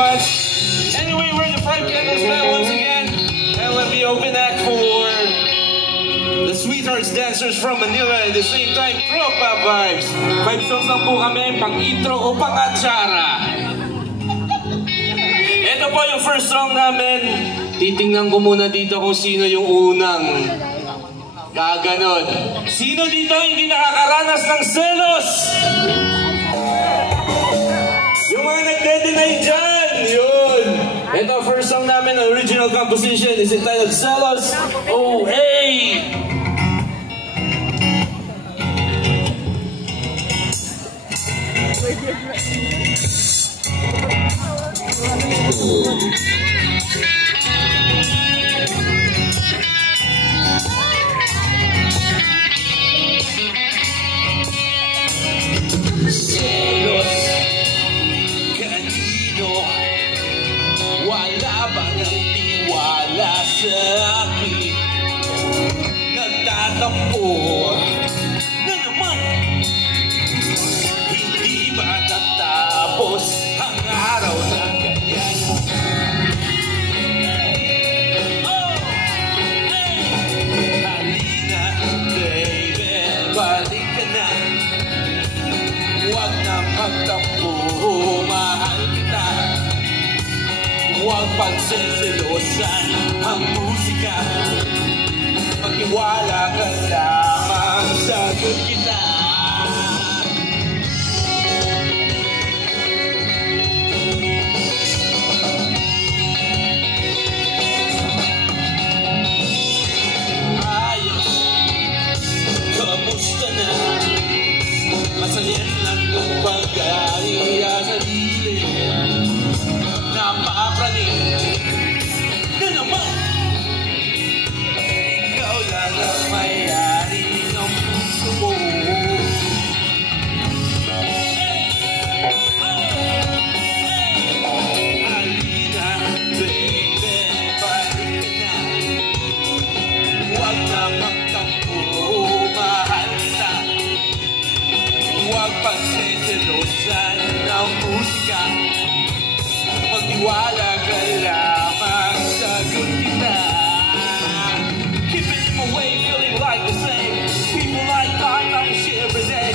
much. Anyway, we're the Five Candles Band once again. And we'll be open act for the Sweethearts Dancers from Manila. At the same time, Tropa Vibes. 5 songs lang po kami, pang-intro o pang-atsara. Ito po yung first song namin. Titingnan ko muna dito kung sino yung unang gaganon. Sino dito hindi nakakaranas ng selos? Yung mga nagde-deny dyan, yun. Ito, first song namin, original composition is entitled Selos. Oh, hey! Selos, kanino? Wala bang ang tiwala sa akin? Nagtatampo na naman. Hindi ba tatapos ang araw na ganyan? Oh, hey! Halina, baby, balik ka na. Huwag na magtampo, mahal kita. Huwag pagseselosan ang musika. Magtiwala ka lamang, sagot kita. Ayos, kamusta na? Masayan lang kung pag-galing ka sa dilim. Napapraning na naman. Ikaw lang ang may-ari ng puso mo. Halina, baby, balik ka na. Huwag na magtampo, mahal kita. Huwag pagseselosan ng musika. Magtiwala ka lamang, sagot kita. Keeping them away, feeling like the same. People like time, I'm shit every day.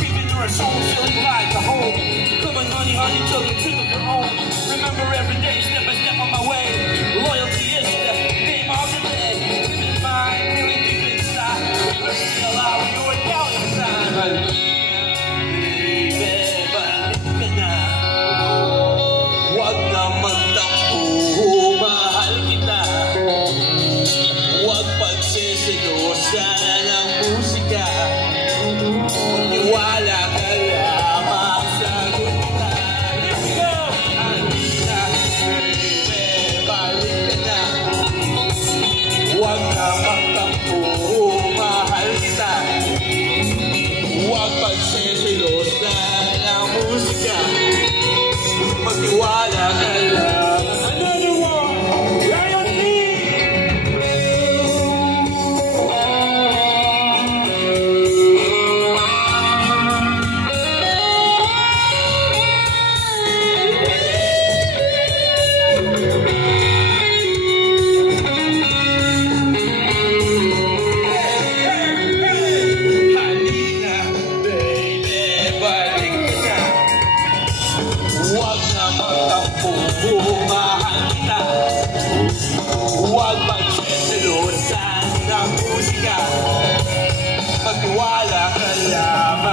Keeping our souls feeling like a home. Come on, honey, honey, took a trip of your own. Remember every day, step by step on my way. Loyalty is the name of the day. Keeping in mind, feeling deep inside. Let's allow your downside. Selosan ang musika. Magtiwala ka lamang, sagot kita. Here we go! Halina, baby, balik ka na. Huwag ka magtampo, mahal kita. Huwag pagseselosan ang musika. Magtiwala ka lamang. Another one! Huwag na magtampo, mahal kita. Huwag magseselosan ng musika. Magtiwala ka lamang.